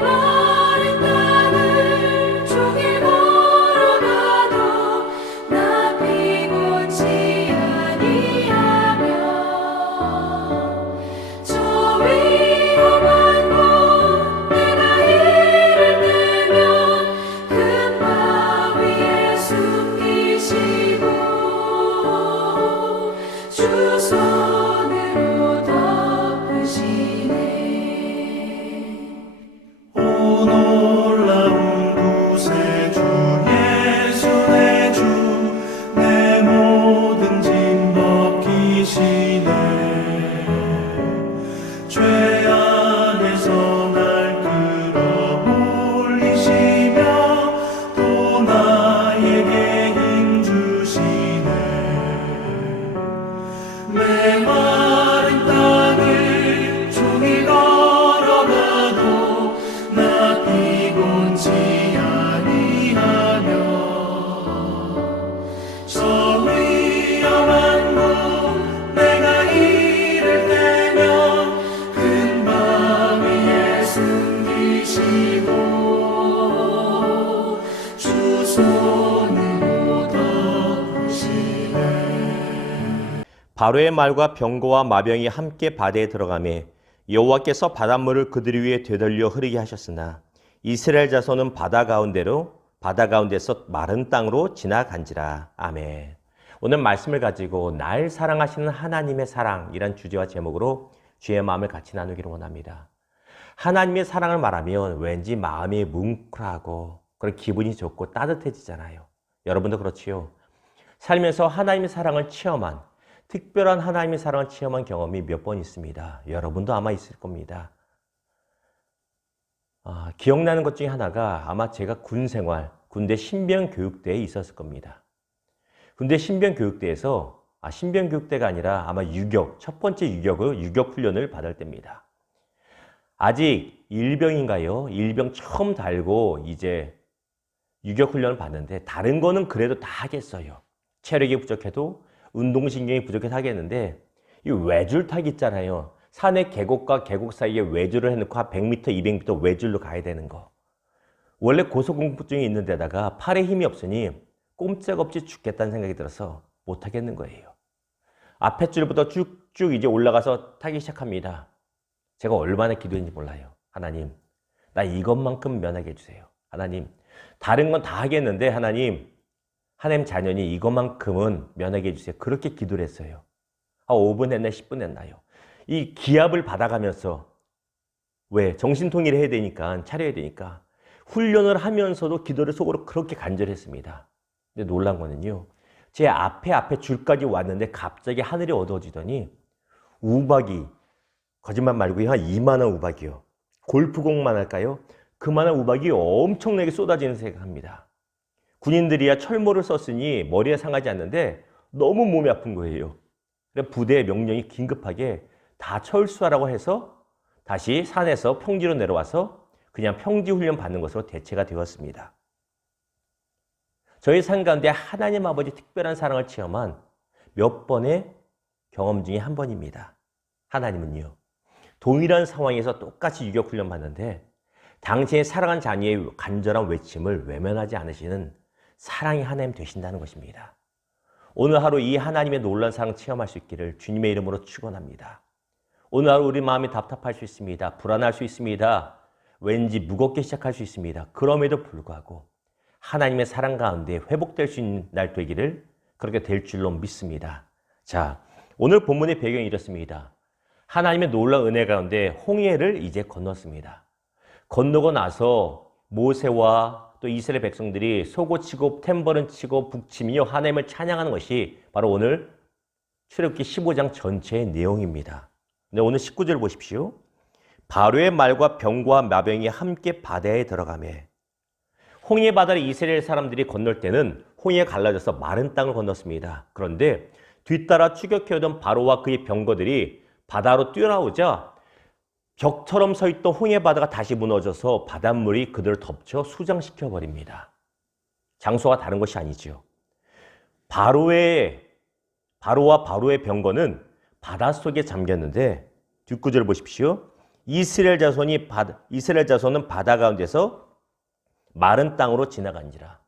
메마른 땅을 종일 걸어가도 나 피곤치 아니하며 저 위험한 곳 내가 이를 때면 큰 바위에 숨기시고 주 손으로 덮으시네. 오 놀라운 구세주 예수 내 주 내 모든 짐 벗기시네. 죄 안에서 날 끌어올리시며 또 나에게 힘 주시네. 메마른 땅을 종일 걸어가도 나 피곤치 아니하며 저 위험한 곳 내가 이를 때면 큰 바위에 숨기시고 주 손으로 덮으시네. 바로의 말과 병거와 마병이 함께 바다에 들어가매 여호와께서 바닷물을 그들 위에 되돌려 흐르게 하셨으나 이스라엘 자손은 바다 가운데서 마른 땅으로 지나간지라. 아멘. 오늘 말씀을 가지고 날 사랑하시는 하나님의 사랑이란 주제와 제목으로 주의 마음을 같이 나누기를 원합니다. 하나님의 사랑을 말하면 왠지 마음이 뭉클하고 그런 기분이 좋고 따뜻해지잖아요. 여러분도 그렇지요? 살면서 하나님의 사랑을 체험한, 특별한 하나님의 사랑을 체험한 경험이 몇 번 있습니다. 여러분도 아마 있을 겁니다. 기억나는 것 중에 하나가 아마 제가 군대 신병교육대에 있었을 겁니다. 군대 신병교육대에서, 신병교육대가 아니라 아마 첫 번째 유격 훈련을 받을 때입니다. 아직 일병인가요? 일병 처음 달고 이제 유격 훈련을 받는데 다른 거는 그래도 다 하겠어요. 체력이 부족해도 운동신경이 부족해서 하겠는데 이 외줄타기 있잖아요. 산의 계곡과 계곡 사이에 외줄을 해놓고 한 100m, 200m 외줄로 가야 되는 거. 원래 고소공포증이 있는 데다가 팔에 힘이 없으니 꼼짝없이 죽겠다는 생각이 들어서 못 하겠는 거예요. 앞에 줄부터 쭉쭉 이제 올라가서 타기 시작합니다. 제가 얼마나 기도했는지 몰라요. 하나님, 나 이것만큼 면하게 해주세요. 하나님, 다른 건 다 하겠는데 하나님 자녀니 이것만큼은 면하게 해주세요. 그렇게 기도를 했어요. 5분 했나 10분 했나요? 이 기합을 받아가면서 왜? 정신통일을 해야 되니까, 차려야 되니까 훈련을 하면서도 기도를 속으로 그렇게 간절했습니다. 근데 놀란 거는요. 제 앞에 줄까지 왔는데 갑자기 하늘이 어두워지더니 우박이, 거짓말 말고요, 한 이만한 우박이요. 골프공만 할까요? 그만한 우박이 엄청나게 쏟아지는 생각합니다. 군인들이야 철모를 썼으니 머리에 상하지 않는데 너무 몸이 아픈 거예요. 그래서 부대의 명령이 긴급하게 다 철수하라고 해서 다시 산에서 평지로 내려와서 그냥 평지 훈련 받는 것으로 대체가 되었습니다. 저희 삶 가운데 하나님 아버지 특별한 사랑을 체험한 몇 번의 경험 중에 한 번입니다. 하나님은요, 동일한 상황에서 똑같이 유격 훈련 받는데 당신의 사랑한 자녀의 간절한 외침을 외면하지 않으시는 사랑의 하나님 되신다는 것입니다. 오늘 하루 이 하나님의 놀라운 사랑 체험할 수 있기를 주님의 이름으로 축원합니다. 오늘 하루 우리 마음이 답답할 수 있습니다. 불안할 수 있습니다. 왠지 무겁게 시작할 수 있습니다. 그럼에도 불구하고 하나님의 사랑 가운데 회복될 수 있는 날 되기를 그렇게 될 줄로 믿습니다. 자, 오늘 본문의 배경이 이렇습니다. 하나님의 놀라운 은혜 가운데 홍해를 이제 건넜습니다. 건너고 나서 모세와 또 이스라엘 백성들이 소고치고 탬버린 치고 북치며 하나님을 찬양하는 것이 바로 오늘 출애굽기 15장 전체의 내용입니다. 네, 오늘 19절 보십시오. 바로의 말과 병과 마병이 함께 바다에 들어가매. 홍해 바다를 이스라엘 사람들이 건널 때는 홍해가 갈라져서 마른 땅을 건넜습니다. 그런데 뒤따라 추격해오던 바로와 그의 병거들이 바다로 뛰어나오자 벽처럼 서 있던 홍해 바다가 다시 무너져서 바닷물이 그들을 덮쳐 수장시켜 버립니다. 장소가 다른 것이 아니죠. 바로와 바로의 병거는 바닷속에 잠겼는데 뒷구절 보십시오. 이스라엘 자손은 바다 가운데서 마른 땅으로 지나간지라.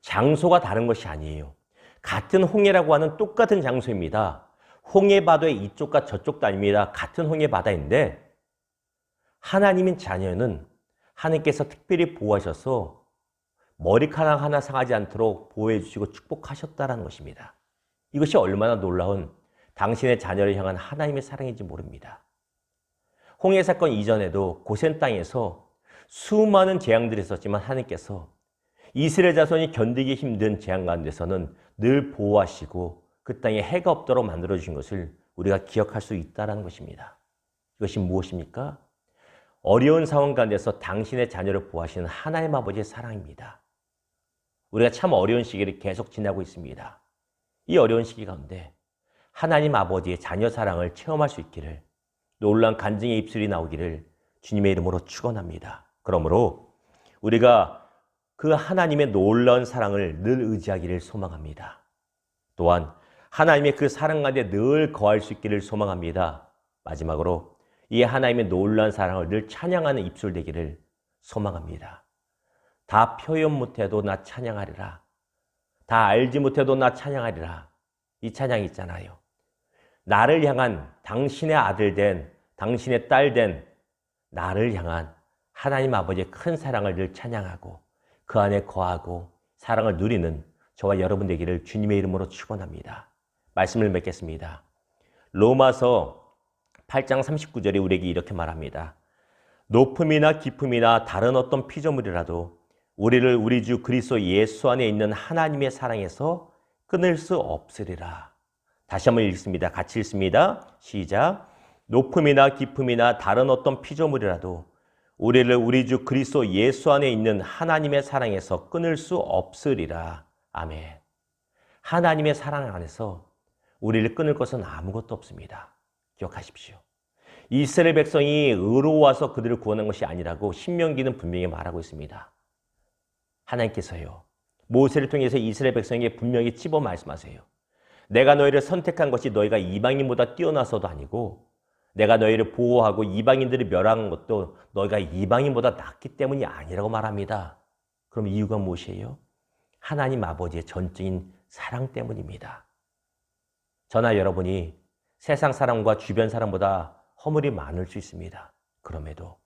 장소가 다른 것이 아니에요. 같은 홍해라고 하는 똑같은 장소입니다. 홍해 바다의 이쪽과 저쪽도 아닙니다. 같은 홍해 바다인데 하나님인 자녀는 하나님께서 특별히 보호하셔서 머리카락 하나 상하지 않도록 보호해 주시고 축복하셨다는 것입니다. 이것이 얼마나 놀라운 당신의 자녀를 향한 하나님의 사랑인지 모릅니다. 홍해 사건 이전에도 고센 땅에서 수많은 재앙들이 있었지만 하나님께서 이스라엘 자손이 견디기 힘든 재앙 가운데서는 늘 보호하시고 그 땅에 해가 없도록 만들어주신 것을 우리가 기억할 수 있다는 것입니다. 이것이 무엇입니까? 어려운 상황 가운데서 당신의 자녀를 보호하시는 하나님 아버지의 사랑입니다. 우리가 참 어려운 시기를 계속 지나고 있습니다. 이 어려운 시기 가운데 하나님 아버지의 자녀 사랑을 체험할 수 있기를, 놀라운 간증의 입술이 나오기를 주님의 이름으로 축원합니다. 그러므로 우리가 그 하나님의 놀라운 사랑을 늘 의지하기를 소망합니다. 또한 하나님의 그 사랑 가운데 늘 거할 수 있기를 소망합니다. 마지막으로 이 하나님의 놀라운 사랑을 늘 찬양하는 입술 되기를 소망합니다. 다 표현 못해도 나 찬양하리라. 다 알지 못해도 나 찬양하리라. 이 찬양이 있잖아요. 나를 향한 당신의 아들 된, 당신의 딸 된 나를 향한 하나님 아버지의 큰 사랑을 늘 찬양하고 그 안에 거하고 사랑을 누리는 저와 여러분 되기를 주님의 이름으로 축원합니다. 말씀을 맺겠습니다. 로마서 8장 39절에 우리에게 이렇게 말합니다. 높음이나 깊음이나 다른 어떤 피조물이라도 우리를 우리 주 그리스도 예수 안에 있는 하나님의 사랑에서 끊을 수 없으리라. 다시 한번 읽습니다. 같이 읽습니다. 시작. 높음이나 깊음이나 다른 어떤 피조물이라도 우리를 우리 주 그리스도 예수 안에 있는 하나님의 사랑에서 끊을 수 없으리라. 아멘. 하나님의 사랑 안에서 우리를 끊을 것은 아무것도 없습니다. 기억하십시오. 이스라엘 백성이 의로워서 그들을 구원한 것이 아니라고 신명기는 분명히 말하고 있습니다. 하나님께서요, 모세를 통해서 이스라엘 백성에게 분명히 찝어 말씀하세요. 내가 너희를 선택한 것이 너희가 이방인보다 뛰어나서도 아니고 내가 너희를 보호하고 이방인들을 멸하는 것도 너희가 이방인보다 낫기 때문이 아니라고 말합니다. 그럼 이유가 무엇이에요? 하나님 아버지의 전적인 사랑 때문입니다. 저나 여러분이 세상 사람과 주변 사람보다 허물이 많을 수 있습니다. 그럼에도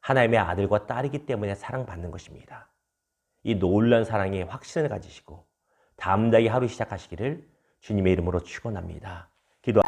하나님의 아들과 딸이기 때문에 사랑받는 것입니다. 이 놀라운 사랑에 확신을 가지시고 담대하게 하루 시작하시기를 주님의 이름으로 축원합니다. 기도.